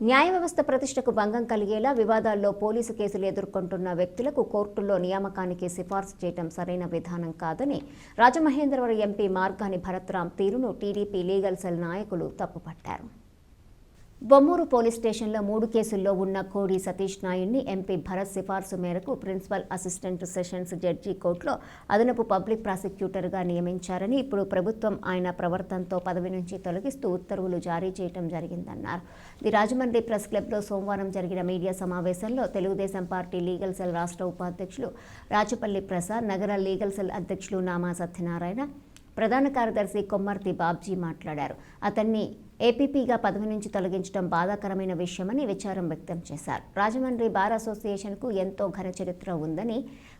న్యాయ వ్యవస్థ ప్రతిష్టకు భంగం కలిగేలా వివాదాల్లో పోలీసు కేసులు ఎదుర్కొంటున్న వ్యక్తులకు కోర్టుల్లో నియామకానికి సిఫార్సు చేయడం సరైన విధానం కాదని రాజమహేంద్రవరం ఎంపీ మార్గాని భరత్రాం తీరును టీడీపీ లీగల్ సెల్ నాయకులు తప్పుపట్టారు. బొమ్మూరు పోలీస్ స్టేషన్లో 3 కేసుల్లో ఉన్న కోడి సతీష్ నాయుడిని ఎంపీ భరత్ సిఫార్సు మేరకు ప్రిన్సిపల్ అసిస్టెంట్ సెషన్స్ జడ్జి కోర్టులో అదనపు పబ్లిక్ ప్రాసిక్యూటర్గా నియమించారని, ఇప్పుడు ప్రభుత్వం ఆయన ప్రవర్తనతో పదవి నుంచి తొలగిస్తూ ఉత్తర్వులు జారీ చేయడం జరిగిందన్నారు. ది రాజమండ్రి ప్రెస్ క్లబ్లో సోమవారం జరిగిన మీడియా సమావేశంలో తెలుగుదేశం పార్టీ లీగల్ సెల్ రాష్ట్ర ఉపాధ్యక్షులు రాచపల్లి ప్రసాద్, నగర లీగల్ సెల్ అధ్యక్షులు నామా సత్యనారాయణ, ప్రధాన కార్యదర్శి కొమ్మర్తి బాబ్జీ మాట్లాడారు. అతన్ని ఏపీపీగా పదవి నుంచి తొలగించడం బాధాకరమైన విషయమని విచారం వ్యక్తం చేశారు. రాజమండ్రి బార్ అసోసియేషన్కు ఎంతో ఘన చరిత్ర ఉందని,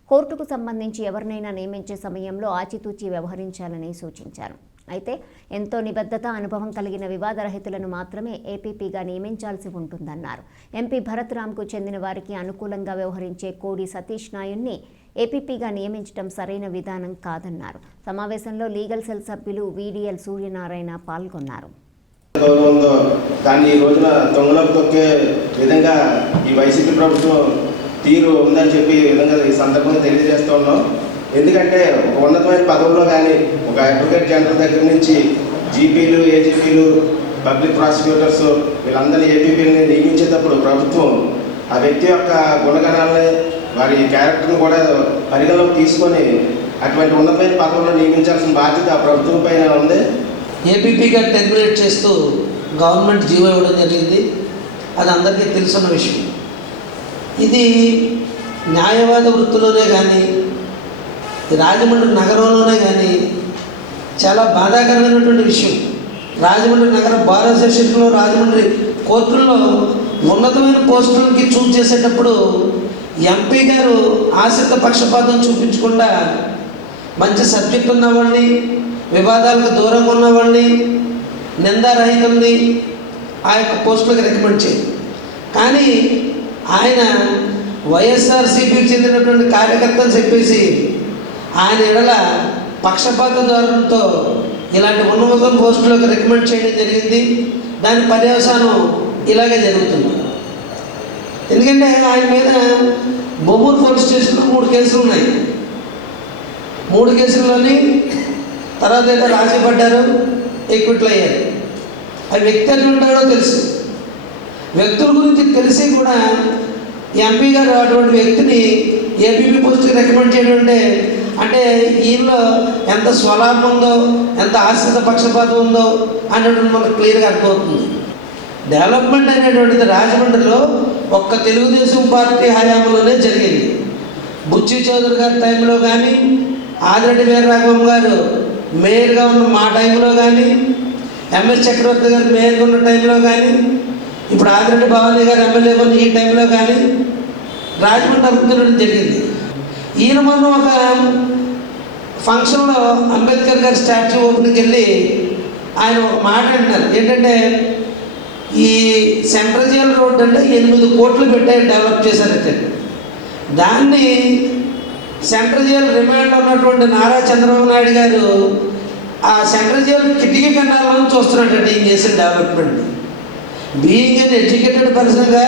కోర్టుకు సంబంధించి ఎవరినైనా నియమించే సమయంలో ఆచితూచి వ్యవహరించాలని సూచించారు. అయితే ఎంతో నిబద్ధత, అనుభవం కలిగిన వివాదరహితులను మాత్రమే ఏపీపీగా నియమించాల్సి ఉంటుందన్నారు. ఎంపీ భరత్రాంకు చెందిన వారికి అనుకూలంగా వ్యవహరించే కోడి సతీష్ నాయుడిని ఏపీపీగా నియమించడం సరైన విధానం కాదన్నారు. సమావేశంలో లీగల్ సెల్ సభ్యులు వీడిఎల్ సూర్యనారాయణ పాల్గొన్నారు. దాన్ని ఈ రోజున దొంగలకు తొక్కే విధంగా ఈ వైసీపీ ప్రభుత్వం తీరు ఉందని చెప్పి ఈ విధంగా ఈ సందర్భంగా తెలియజేస్తూ ఉన్నాం. ఎందుకంటే ఒక ఉన్నతమైన పదవుల్లో కానీ ఒక అడ్వకేట్ జనరల్ దగ్గర నుంచి జీపీలు, ఏజీపీలు, పబ్లిక్ ప్రాసిక్యూటర్స్ వీళ్ళందరినీ ఏపీపీని నియమించేటప్పుడు ప్రభుత్వం ఆ వ్యక్తి యొక్క గుణగణాలని, వారి క్యారెక్టర్ని కూడా పరిగణలోకి తీసుకొని అటువంటి ఉన్నతమైన పదవుల్లో నియమించాల్సిన బాధ్యత ఆ ప్రభుత్వం పైన ఉంది. ఏపీపీగా టెర్మినేట్ చేస్తూ గవర్నమెంట్ జీవో ఇవ్వడం జరిగింది. అది అందరికీ తెలుసున్న విషయం. ఇది న్యాయవాద వృత్తిలోనే కానీ, రాజమండ్రి నగరంలోనే కానీ చాలా బాధాకరమైనటువంటి విషయం. రాజమండ్రి నగర బార్ అసోసియేషన్లో, రాజమండ్రి కోర్టుల్లో ఉన్నతమైన పోస్టులకి చూస్ చేసేటప్పుడు ఎంపీ గారు ఆశ్రిత పక్షపాతం చూపించకుండా మంచి సబ్జెక్ట్ ఉన్నవాడిని, వివాదాలకు దూరంగా ఉన్నవాడిని, నిందారహితుల్ని ఆ యొక్క పోస్టులకు రికమెండ్ చేయాలి. కానీ ఆయన వైఎస్ఆర్సీపీకి చెందినటువంటి కార్యకర్తలు చెప్పేసి ఆయన ఎడల పక్షపాత ధోరణితో ఇలాంటి ఉన్నత పోస్టులకు రికమెండ్ చేయడం జరిగింది. దాని పర్యవసానం ఇలాగే జరుగుతుంది. ఎందుకంటే ఆయన మీద బొమ్మూరు పోలీస్ స్టేషన్లో 3 కేసులు ఉన్నాయి. 3 కేసుల్లోని తర్వాత ఏదో రాజీ పడ్డారు, ఎక్విట్లు అయ్యారు. ఆ వ్యక్తి ఎట్లా ఉంటాడో తెలుసు. వ్యక్తుల గురించి తెలిసి కూడా ఎంపీ గారు అటువంటి వ్యక్తిని ఏపీపీ పోస్ట్కి రికమెండ్ చేయడం అంటే ఈయనలో ఎంత స్వలాభం ఉందో, ఎంత ఆశ్రిత పక్షపాతం ఉందో అనేటువంటి మనకు క్లియర్గా అర్థమవుతుంది. డెవలప్మెంట్ అనేటువంటిది రాజమండ్రిలో ఒక్క తెలుగుదేశం పార్టీ హయాంలోనే జరిగింది. బుచ్చి చౌదరి గారి టైంలో కానీ, ఆదిరెడ్డి వీరరాఘవం గారు మేయర్గా ఉన్న మా టైంలో కానీ, ఎంఎస్ చక్రవర్తి గారు మేయర్గా ఉన్న టైంలో కానీ, ఇప్పుడు ఆదిరెడ్డి భవానీ గారు ఎమ్మెల్యేగా ఉన్న ఈ టైంలో కానీ రాజమండ్రి అభివృద్ధి జరిగింది. ఈయన మొన్న ఒక ఫంక్షన్లో అంబేద్కర్ గారి స్టాచ్యూ ఓపెనింగ్కి వెళ్ళి ఆయన ఒక మాట అంటున్నారు. ఏంటంటే ఈ సెంట్రల్ జైల్ రోడ్ అంటే 8 కోట్లు పెట్టి డెవలప్ చేశారంటే, దాన్ని సెంట్రల్ జైలు రిమాండ్ ఉన్నటువంటి నారా చంద్రబాబు నాయుడు గారు ఆ సెంట్రల్ జైలు కిటికీ కన్నాలను చూస్తున్నాడంటే ఈయన చేసిన డెవలప్మెంట్. బీయింగ్ ఎన్ ఎడ్యుకేటెడ్ పర్సన్గా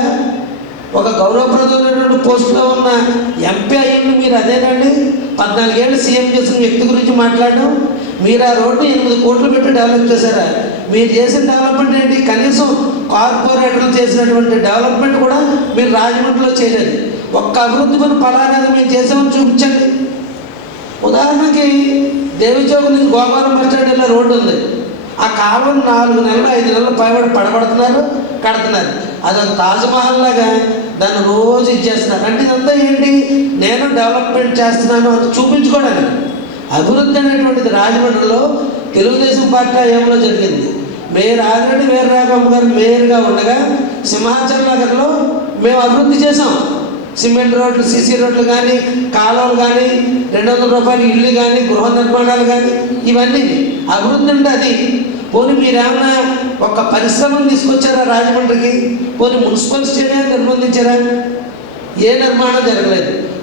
ఒక గౌరవప్రదమైనటువంటి పోస్టులో ఉన్న ఎంపీ అయ్యింది మీరు అదేనండి 14 ఏళ్ళు సీఎం చేసిన వ్యక్తి గురించి మాట్లాడడం. మీరు ఆ రోడ్డు 8 కోట్లు పెట్టి డెవలప్ చేశారా? మీరు చేసిన డెవలప్మెంట్ ఏంటి? కనీసం కార్పొరేటర్లు చేసినటువంటి డెవలప్మెంట్ కూడా మీరు రాజమండ్రిలో చేయలేదు. ఒక్క అభివృద్ధి పని ఫలానాది మేము చేసామని చూపించండి. ఉదాహరణకి దేవిచౌక నుంచి గోపాలం బస్టాండ్ వెళ్ళే రోడ్డు ఉంది. ఆ కాలువను 4 నెలలు 5 నెలలు పైబడి పడబడుతున్నారు, కడుతున్నారు. అదొక తాజ్మహల్ లాగా దాన్ని రోజు ఇచ్చేస్తున్నారు. అంటే ఇదంతా ఏంటి? నేను డెవలప్మెంట్ చేస్తున్నాను అని చూపించుకోవడానికి. అభివృద్ధి అనేటువంటిది రాజమండ్రిలో తెలుగుదేశం పార్టీ హయాంలో జరిగింది. మేయర్ ఆదిరెడ్డి వీరరాఘవం గారు మేయర్గా ఉండగా సింహాచల్ నగర్లో మేము అభివృద్ధి చేసాం. సిమెంట్ రోడ్లు, సీసీ రోడ్లు కానీ, కాలువలు కానీ, 200 రూపాయలు ఇళ్ళు కానీ, గృహ నిర్మాణాలు కానీ, ఇవన్నీ అభివృద్ధి అంటే అది. పోనీ మీరేమన్నా ఒక పరిశ్రమను తీసుకొచ్చారా రాజమండ్రికి? పోనీ మున్సిపల్ స్టేడియం నిర్బంధించారా? ఏ నిర్మాణం జరగలేదు.